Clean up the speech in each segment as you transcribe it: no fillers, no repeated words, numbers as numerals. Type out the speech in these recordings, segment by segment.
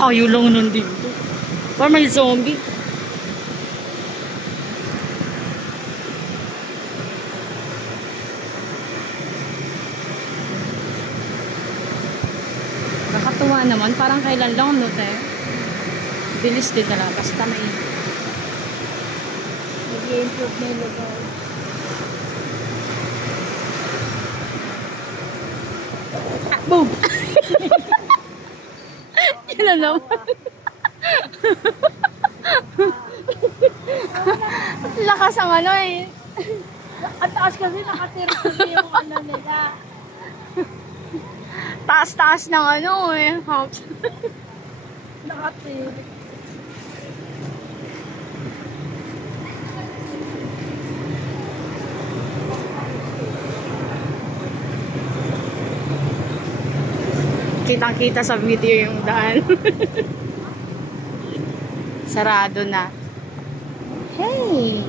Tayo lang nandito. Parang may zombie. Nakakatuwa naman. Parang kailan lang, no, te? Bilis din na lang. Basta may Nag-i-improve na yung lugar. boom! Yan na naman. Lakas ang ano eh. Ang taas kasi nakatira yung ano nila. Taas-taas ng ano eh. Nakatira. Kitang-kita sa video yung daan. Sarado na. Hey!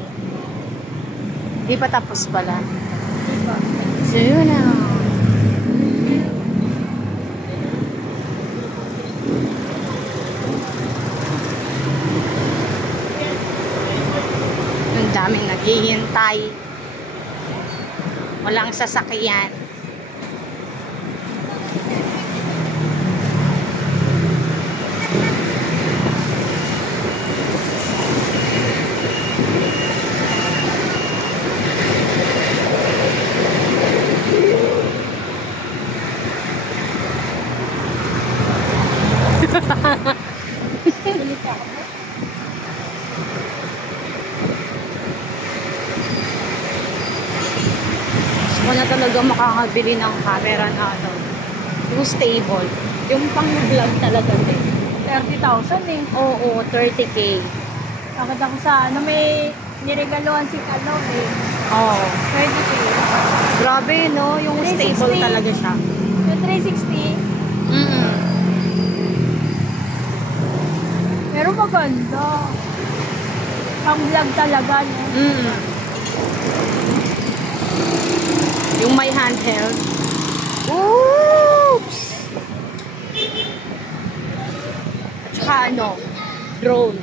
Di pa tapos pala. Diba? So yun na. Ang daming naghihintay. Walang sasakyan. Gusto ko na talaga makakabili ng camera na ano, yung stable. Yung pang-vlog talaga din. 30,000 eh. Oo, 30K. Takot ako sa ano, may niregaluhan si ano eh. Oo. 20K. Grabe, no? Yung 360. stable talaga siya. Yung 360. Pero maganda. Pang-vlog talaga, no? Yung may handheld. Oops! At saka ano, drone.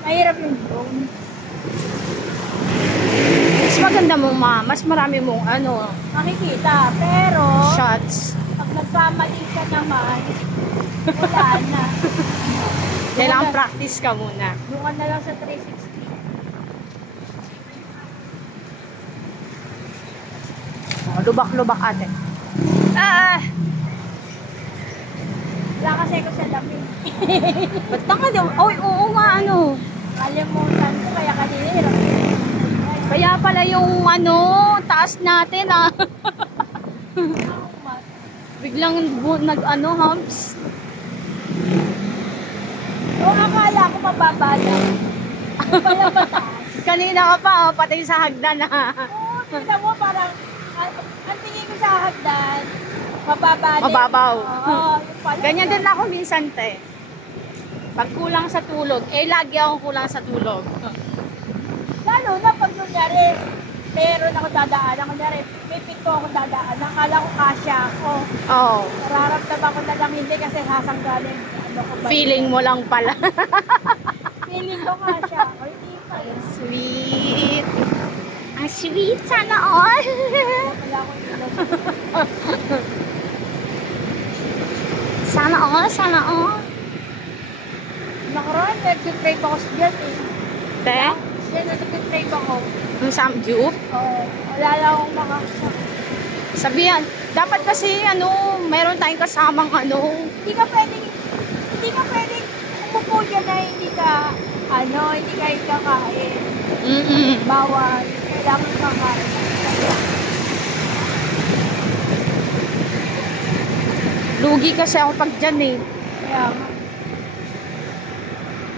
Mahirap yung drone. Mas maganda mong mas marami mong ano, Makikita. Pero, shots. pag nagkamali ka naman, wala na. Kailangan practice ka muna. Doon na lang sa 360. Oh, lubak-lubak ate. Ah! Wala kasi ko sa dami. Ba't na nga daw? Oy, oo nga ano. Kalimutan ko kaya kanina hirap. Kaya pala yung ano, taas natin ah. Biglang nag-ano, humps. O akala ko mababa lang. Ano pala mataas? Kanina ka pa, oh, pati sa hagdan ah. Oo, tingnan mo parang, ang tingin ko sa hagdan, mababa din. Mababaw. Oo, yung pala. Ganyan din ako minsan, te. Pag kulang sa tulog, lagi akong kulang sa tulog. Lalo na pag nangyari, meron ako dadaanan, kunyari, may pinto ako dadaanan, akala ko kasya ako. Oo. Nararamdaman ko na lang hindi kasi sasanggalin. Ano ko ba? Feeling mo lang pala. Feeling ko kasya ako, hindi pa. Sweet. Ang sweet, sana all. Wala akong ilong. Sana all, sana all. Nakaraan, nag-trade ako sa dyan eh. Te? Yan, nag-trade ako. Yung samgyup? Oo, wala lang akong makakasya. Sabihan, dapat kasi ano, meron tayong kasamang ano. Hindi ka pwedeng umupo dyan na hindi ka kakain. Bawal, kailangan kakain. Lugi kasi ako pag dyan eh. Kaya nga,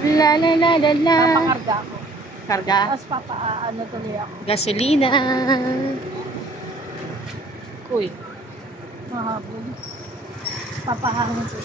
La la la la la. papakarga ako. Karga? Tapos papaano tuloy ako. Gasolina. Uy. Mahabol. Papahangin ko.